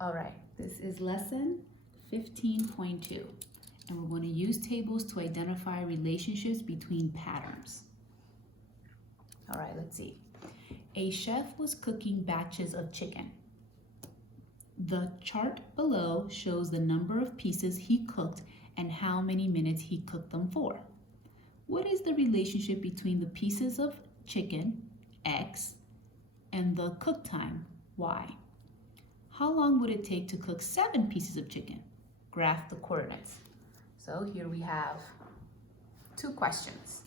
All right, this is lesson 15.2, and we're going to use tables to identify relationships between patterns. All right, let's see. A chef was cooking batches of chicken. The chart below shows the number of pieces he cooked and how many minutes he cooked them for. What is the relationship between the pieces of chicken, X, and the cook time, Y? How long would it take to cook 7 pieces of chicken? Graph the coordinates. So here we have 2 questions.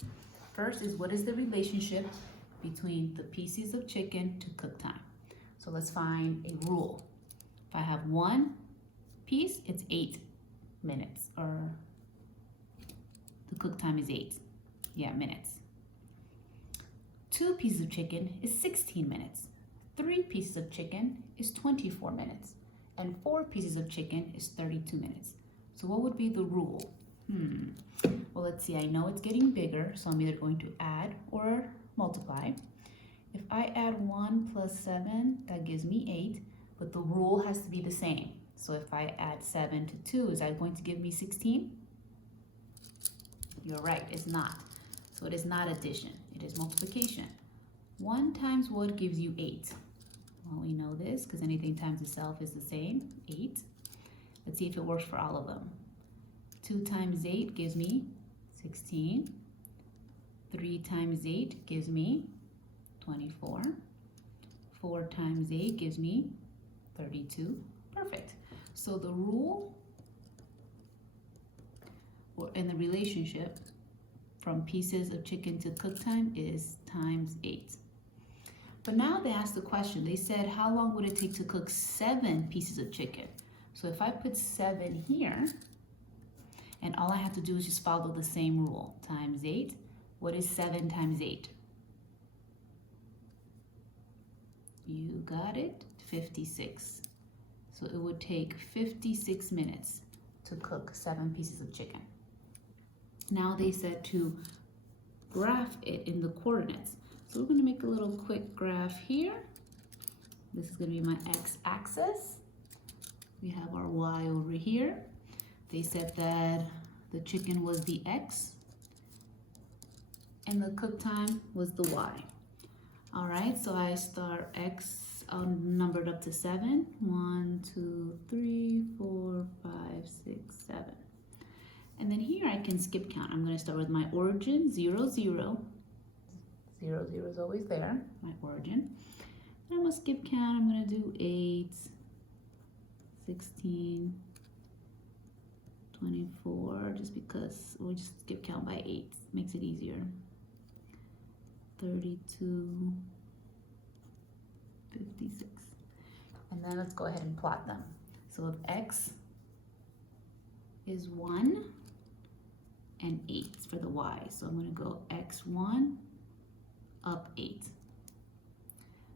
First is, what is the relationship between the pieces of chicken to cook time? So let's find a rule. If I have 1 piece, it's 8 minutes, or the cook time is 8 minutes. 2 pieces of chicken is 16 minutes. 3 pieces of chicken is 24 minutes, and 4 pieces of chicken is 32 minutes. So what would be the rule? Well, let's see, I know it's getting bigger, so I'm either going to add or multiply. If I add 1 plus 7, that gives me 8, but the rule has to be the same. So if I add 7 to 2, is that going to give me 16? You're right, it's not. So it is not addition, it is multiplication. 1 times what gives you 8? Well, we know this because anything times itself is the same, 8. Let's see if it works for all of them. 2 times 8 gives me 16. 3 times 8 gives me 24. 4 times 8 gives me 32. Perfect. So the rule and the relationship from pieces of chicken to cook time is times 8. But now they asked the question. They said, how long would it take to cook 7 pieces of chicken? So if I put 7 here, and all I have to do is just follow the same rule, times 8. What is 7 times 8? You got it, 56. So it would take 56 minutes to cook 7 pieces of chicken. Now they said to graph it in the coordinates. So we're going to make a little quick graph here. This is going to be my x-axis. We have our y over here. They said that the chicken was the x and the cook time was the y. All right, so I start x numbered up to 7. 1, 2, 3, 4, 5, 6, 7. And then here I can skip count. I'm going to start with my origin, 0, 0. 0, 0 is always there, my origin. And I'm going to skip count. I'm going to do 8, 16, 24, just because we'll just skip count by 8. Makes it easier. 32, 56. And then let's go ahead and plot them. So if x is 1 and 8 for the y, so I'm going to go x1 up 8.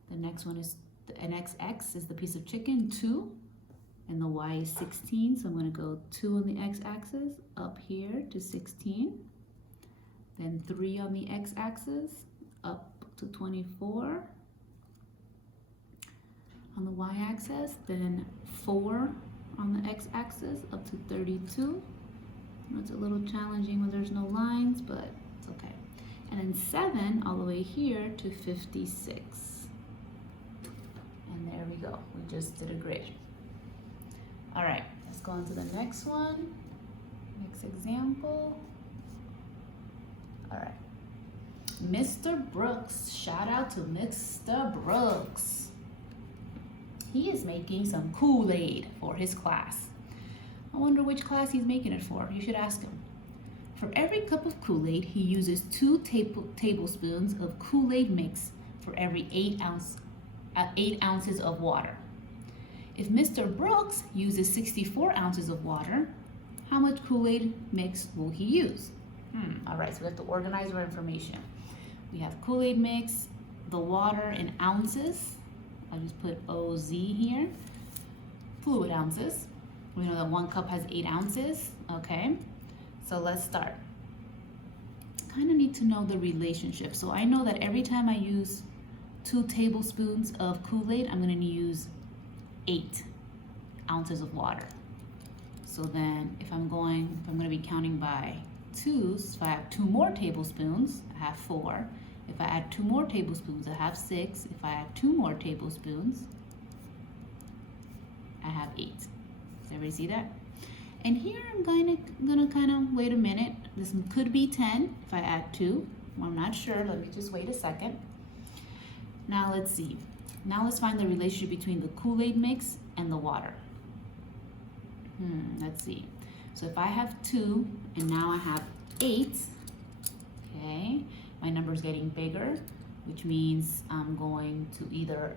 The next one is, an xx is the piece of chicken, 2, and the y is 16, so I'm going to go 2 on the x-axis up here to 16, then 3 on the x-axis up to 24 on the y-axis, then 4 on the x-axis up to 32. It's a little challenging when there's no lines, but it's okay. And then 7 all the way here to 56. And there we go. We just did a grid. All right, let's go on to the next one. Next example. All right. Mr. Brooks. Shout out to Mr. Brooks. He is making some Kool-Aid for his class. I wonder which class he's making it for. You should ask him. For every cup of Kool-Aid, he uses 2 tablespoons of Kool-Aid mix for every 8 ounces of water. If Mr. Brooks uses 64 ounces of water, how much Kool-Aid mix will he use? All right, so we have to organize our information. We have Kool-Aid mix, the water in ounces. I'll just put OZ here. Fluid ounces. We know that 1 cup has 8 ounces, okay? So let's start. Kind of need to know the relationship. So I know that every time I use 2 tablespoons of Kool-Aid, I'm gonna use 8 ounces of water. So then if I'm going to be counting by twos, if I have 2 more tablespoons, I have 4. If I add 2 more tablespoons, I have 6. If I add 2 more tablespoons, I have 8. Does everybody see that? And here I'm gonna kind of wait a minute. This could be 10 if I add 2. I'm not sure. Let me just wait a second. Now let's see. Now let's find the relationship between the Kool-Aid mix and the water. Let's see. So if I have 2 and now I have 8, okay, my number is getting bigger, which means I'm going to either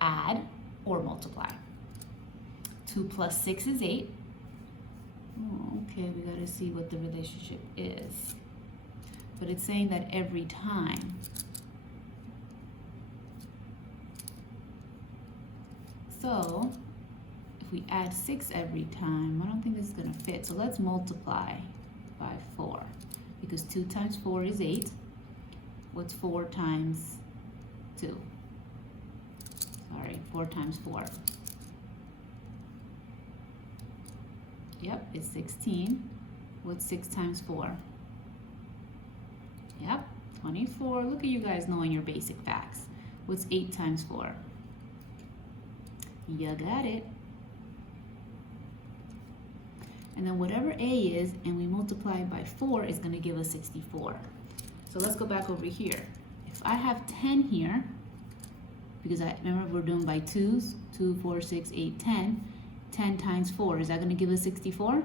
add or multiply. 2 plus 6 is 8. Oh, okay, we gotta see what the relationship is. But it's saying that every time. So if we add 6 every time, I don't think this is gonna fit. So let's multiply by 4, because 2 times 4 is 8. What's 4 times 2? Sorry, 4 times 4. Yep, it's 16. What's 6 times 4? Yep, 24. Look at you guys knowing your basic facts. What's 8 times 4? You got it. And then whatever A is, and we multiply it by 4, is going to give us 64. So let's go back over here. If I have 10 here, because I remember we're doing by 2s, 2, 4, 6, 8, 10. 10 times 4, is that going to give us 64?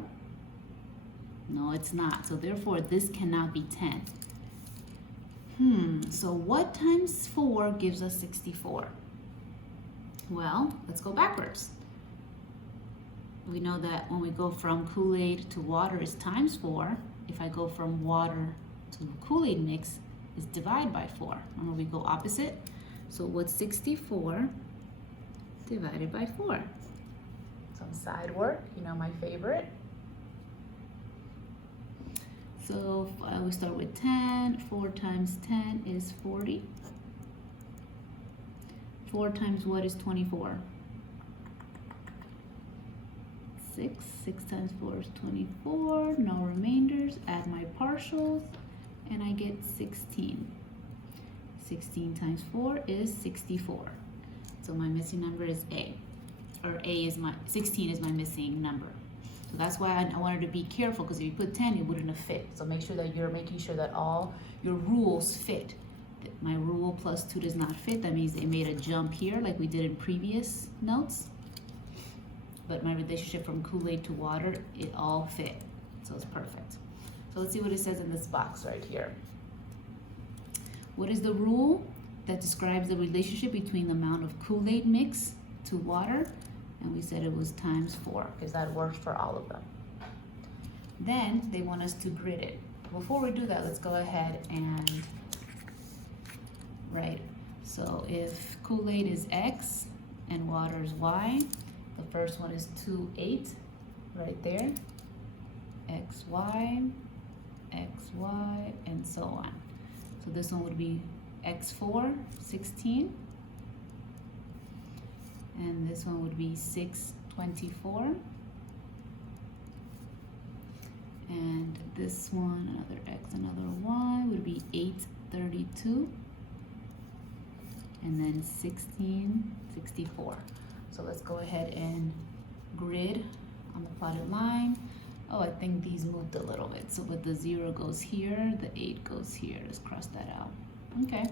No, it's not. So therefore, this cannot be 10. So what times 4 gives us 64? Well, let's go backwards. We know that when we go from Kool-Aid to water is times 4. If I go from water to Kool-Aid mix, is divide by 4. Remember, we go opposite. So what's 64 divided by 4? Some side work, you know, my favorite. So we start with 10. 4 times 10 is 40. 4 times what is 24? 6. 6 times 4 is 24. No remainders. Add my partials, and I get 16. 16 times 4 is 64. So my missing number is A. Or 16 is my missing number. So that's why I wanted to be careful, because if you put 10, it wouldn't have fit. So make sure that you're making sure that all your rules fit. My rule plus 2 does not fit. That means they made a jump here like we did in previous notes. But my relationship from Kool-Aid to water, it all fit. So it's perfect. So let's see what it says in this box right here. What is the rule that describes the relationship between the amount of Kool-Aid mix to water? And we said it was times 4, because that works for all of them. Then they want us to grid it. Before we do that, let's go ahead and write. So if Kool-Aid is X and water is Y, the first one is 2, 8, right there. X, Y, and so on. So this one would be X4, 16. And this one would be 6, 24. And this one, another X, another Y, would be 8, 32. And then 16, 64. So let's go ahead and grid on the plotted line. Oh, I think these moved a little bit. So with the 0 goes here, the 8 goes here. Let's cross that out. Okay.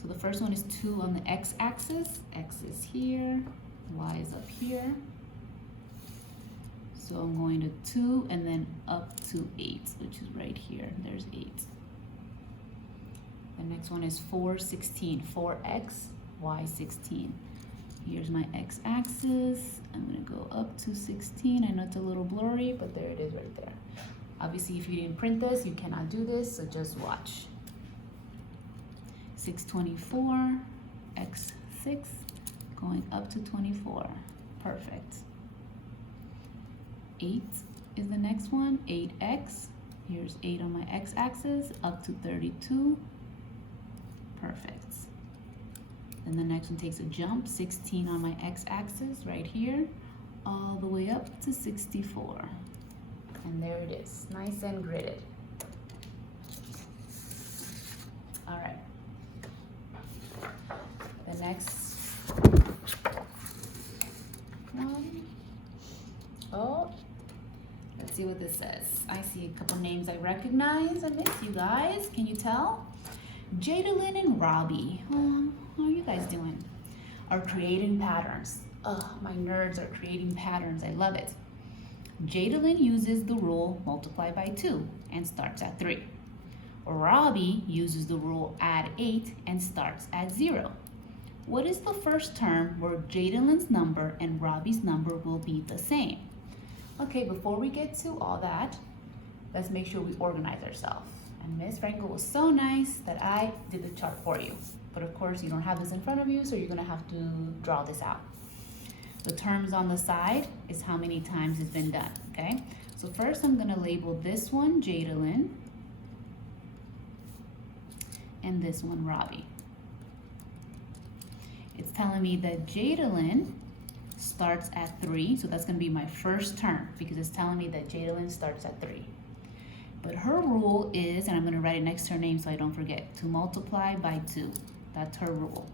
So the first one is 2 on the x-axis. X is here, y is up here. So I'm going to 2 and then up to 8, which is right here. There's 8. The next one is 4, 16. 4x, y 16. Here's my x-axis. I'm gonna go up to 16. I know it's a little blurry, but there it is right there. Obviously, if you didn't print this, you cannot do this, so just watch. 624, x6, going up to 24. Perfect. 8 is the next one, 8x. Here's 8 on my x-axis, up to 32. Perfect. Then the next one takes a jump, 16 on my x-axis right here, all the way up to 64. And there it is, nice and gridded. All right. The next one. Oh, let's see what this says. I see a couple names I recognize. I miss you guys. Can you tell? Jadalyn and Robbie. Oh, how are you guys doing? Are creating patterns. Oh, my nerds are creating patterns. I love it. Jadalyn uses the rule multiply by 2 and starts at 3. Robbie uses the rule add 8 and starts at 0. What is the first term where Jadalyn's number and Robbie's number will be the same? Okay, before we get to all that, let's make sure we organize ourselves. And Miss Frankel was so nice that I did the chart for you. But of course, you don't have this in front of you, so you're gonna have to draw this out. The terms on the side is how many times it's been done, okay? So first I'm gonna label this one Jadalyn and this one Robbie. It's telling me that Jadalyn starts at 3, so that's gonna be my first term because it's telling me that Jadalyn starts at 3. But her rule is, and I'm gonna write it next to her name so I don't forget, to multiply by 2. That's her rule.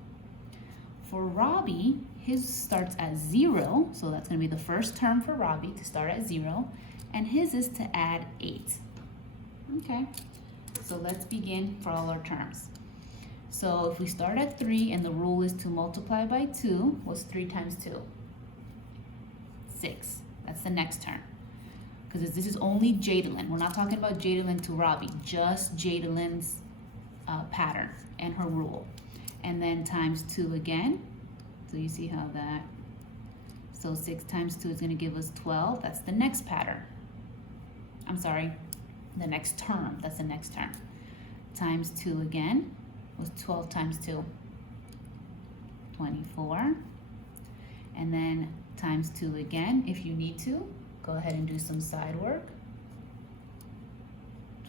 For Robbie, his starts at 0, so that's gonna be the first term for Robbie to start at 0, and his is to add 8. Okay, so let's begin for all our terms. So if we start at 3 and the rule is to multiply by 2, what's 3 times 2? 6. That's the next term. Because this is only Jadalyn. We're not talking about Jadalyn to Robbie, just Jadalyn's pattern and her rule. And then times 2 again. So you see how that, so 6 times 2 is going to give us 12. That's the next pattern. I'm sorry, the next term. That's the next term. Times 2 again was 12 times 2, 24. And then times 2 again, if you need to, go ahead and do some side work.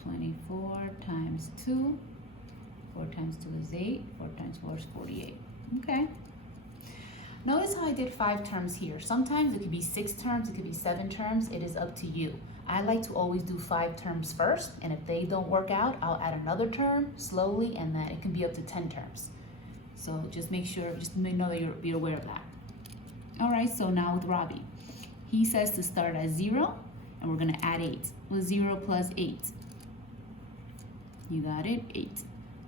24 times 2, 4 times 2 is 8, 4 times 4 is 48. Okay. Notice how I did 5 terms here. Sometimes it could be 6 terms, it could be 7 terms. It is up to you. I like to always do 5 terms first, and if they don't work out, I'll add another term slowly, and then it can be up to 10 terms. So just make sure, just know that you're aware of that. All right, so now with Robbie. He says to start at 0, and we're gonna add 8. What's 0 plus 8? You got it, 8.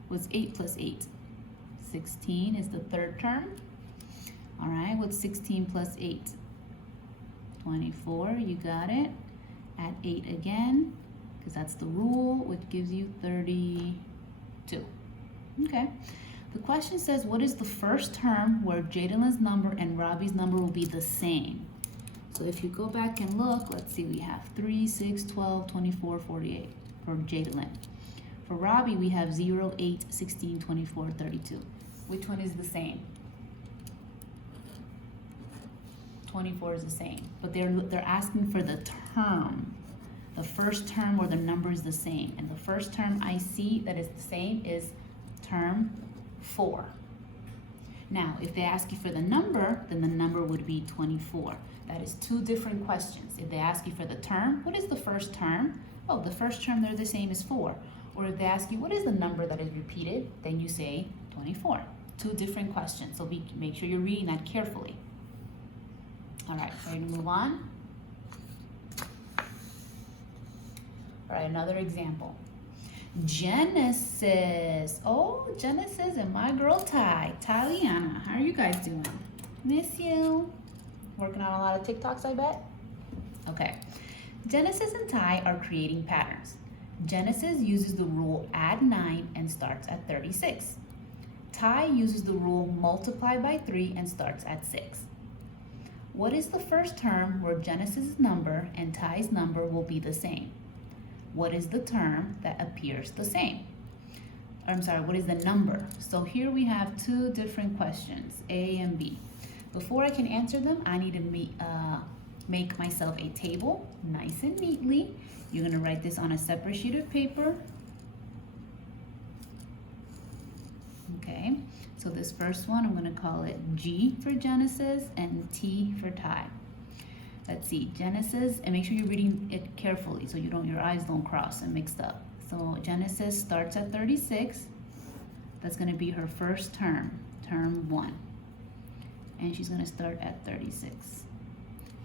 What's 8 plus 8? 16 is the third term. All right, what's 16 plus 8? 24, you got it. Add 8 again, because that's the rule, which gives you 32. Okay. The question says, what is the first term where Jadalyn's number and Robbie's number will be the same? So if you go back and look, let's see, we have 3, 6, 12, 24, 48 for Jadalyn. For Robbie, we have 0, 8, 16, 24, 32. Which one is the same? 24 is the same, but they're asking for the term, the first term where the number is the same. And the first term I see that is the same is term 4. Now, if they ask you for the number, then the number would be 24. That is 2 different questions. If they ask you for the term, what is the first term? Oh, the first term, they're the same as 4. Or if they ask you, what is the number that is repeated? Then you say 24. 2 different questions. So make sure you're reading that carefully. All right, ready to move on? All right, another example. Genesis. Oh, Genesis and my girl Taliana. How are you guys doing? Miss you. Working on a lot of TikToks, I bet? Okay. Genesis and Ty are creating patterns. Genesis uses the rule add 9 and starts at 36. Ty uses the rule multiply by 3 and starts at 6. What is the first term where Genesis' number and Ty's number will be the same? What is the term that appears the same? I'm sorry, what is the number? So here we have 2 different questions, A and B. Before I can answer them, I need to make myself a table, nice and neatly. You're gonna write this on a separate sheet of paper. Okay, so this first one, I'm gonna call it G for Genesis and T for Ty. Let's see, Genesis, and make sure you're reading it carefully so your eyes don't cross and mixed up. So Genesis starts at 36. That's going to be her first term, term 1. And she's going to start at 36.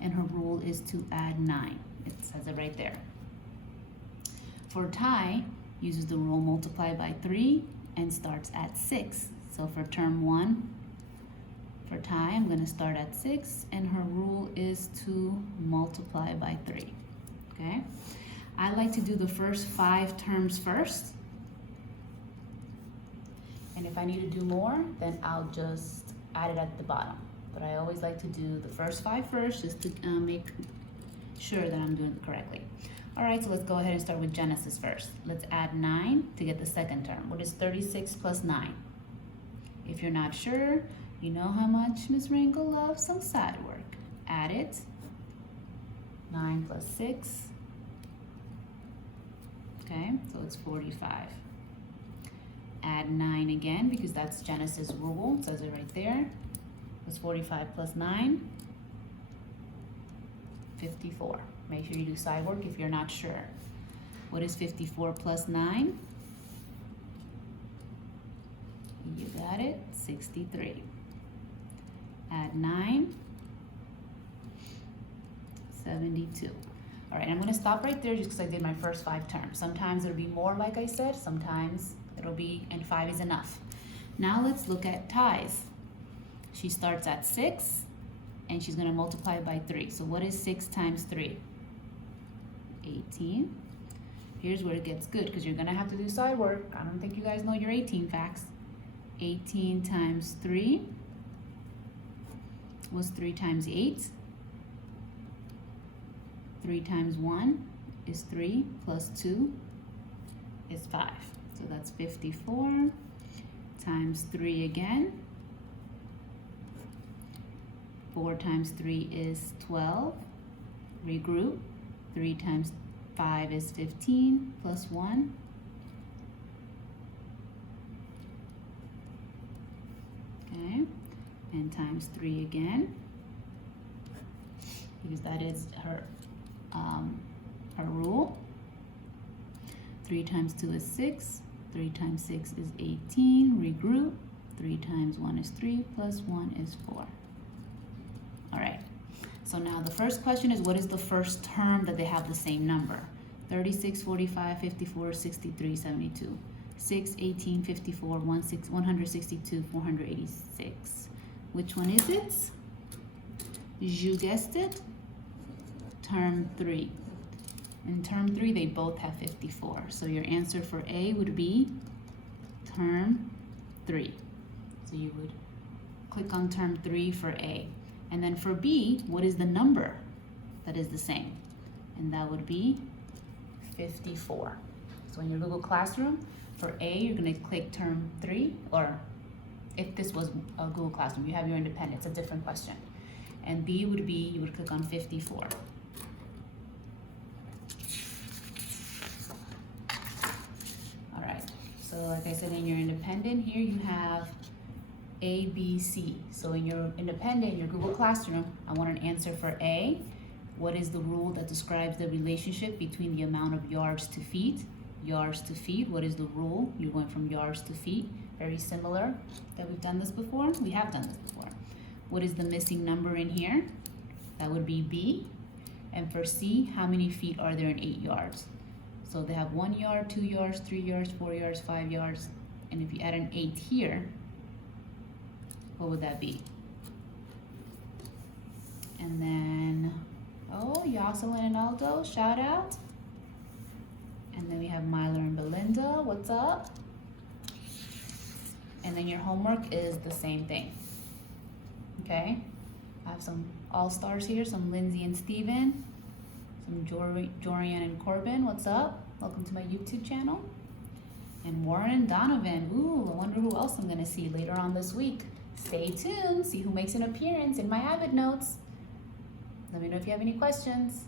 And her rule is to add 9. It says it right there. For Ty, uses the rule multiply by 3 and starts at 6. So for term 1, for Ty, I'm going to start at 6, and her rule is to multiply by 3. Okay? I like to do the first 5 terms first. And if I need to do more, then I'll just add it at the bottom. But I always like to do the first 5 first, just to make sure that I'm doing it correctly. All right, so let's go ahead and start with Genesis first. Let's add 9 to get the second term. What is 36 plus 9? If you're not sure, you know how much Ms. Rangel loves some side work. Add it. 9 plus 6. Okay, so it's 45. Add 9 again because that's Genesis rule. It says it right there. It's 45 plus 9. 54. Make sure you do side work if you're not sure. What is 54 plus 9? You got it, 63. Add 9, 72. All right, I'm gonna stop right there just because I did my first 5 terms. Sometimes it'll be more, like I said, sometimes it'll be, and 5 is enough. Now let's look at Ty's. She starts at 6, and she's gonna multiply by 3. So what is 6 times 3? 18. Here's where it gets good because you're gonna have to do side work. I don't think you guys know your 18 facts. 18 times 3 was 3 times 8. 3 times 1 is 3 plus 2 is 5. So that's 54 times 3 again. 4 times 3 is 12. Regroup. 3 times 5 is 15 plus 1. Okay, and times 3 again, because that is her rule. 3 times 2 is 6. 3 times 6 is 18. Regroup. 3 times 1 is 3 plus 1 is 4. All right. So now the first question is, what is the first term that they have the same number? 36, 45, 54, 63, 72. 6, 18, 54, 162, 486. Which one is it? You guessed it. Term 3. In term 3, they both have 54. So your answer for A would be term 3. So you would click on term 3 for A. And then for B, what is the number that is the same? And that would be 54. So in your Google Classroom, for A, you're gonna click term 3, or if this was a Google Classroom, you have your independent, it's a different question. And B would be, you would click on 54. All right, so like I said, in your independent, here you have A, B, C. So in your independent, your Google Classroom, I want an answer for A. What is the rule that describes the relationship between the amount of yards to feet? Yards to feet, what is the rule? You're going from yards to feet. Very similar that we've done this before. We have done this before. What is the missing number in here? That would be B. And for C, how many feet are there in 8 yards? So they have 1 yard, 2 yards, 3 yards, 4 yards, 5 yards. And if you add an 8 here, what would that be? And then, oh, Yoselin and Aldo, shout out. And then we have Myler and Belinda, what's up? And then your homework is the same thing. Okay? I have some all-stars here, some Lindsay and Steven, some Jorian and Corbin, what's up? Welcome to my YouTube channel. And Warren and Donovan, ooh, I wonder who else I'm gonna see later on this week. Stay tuned, see who makes an appearance in my Avid notes. Let me know if you have any questions.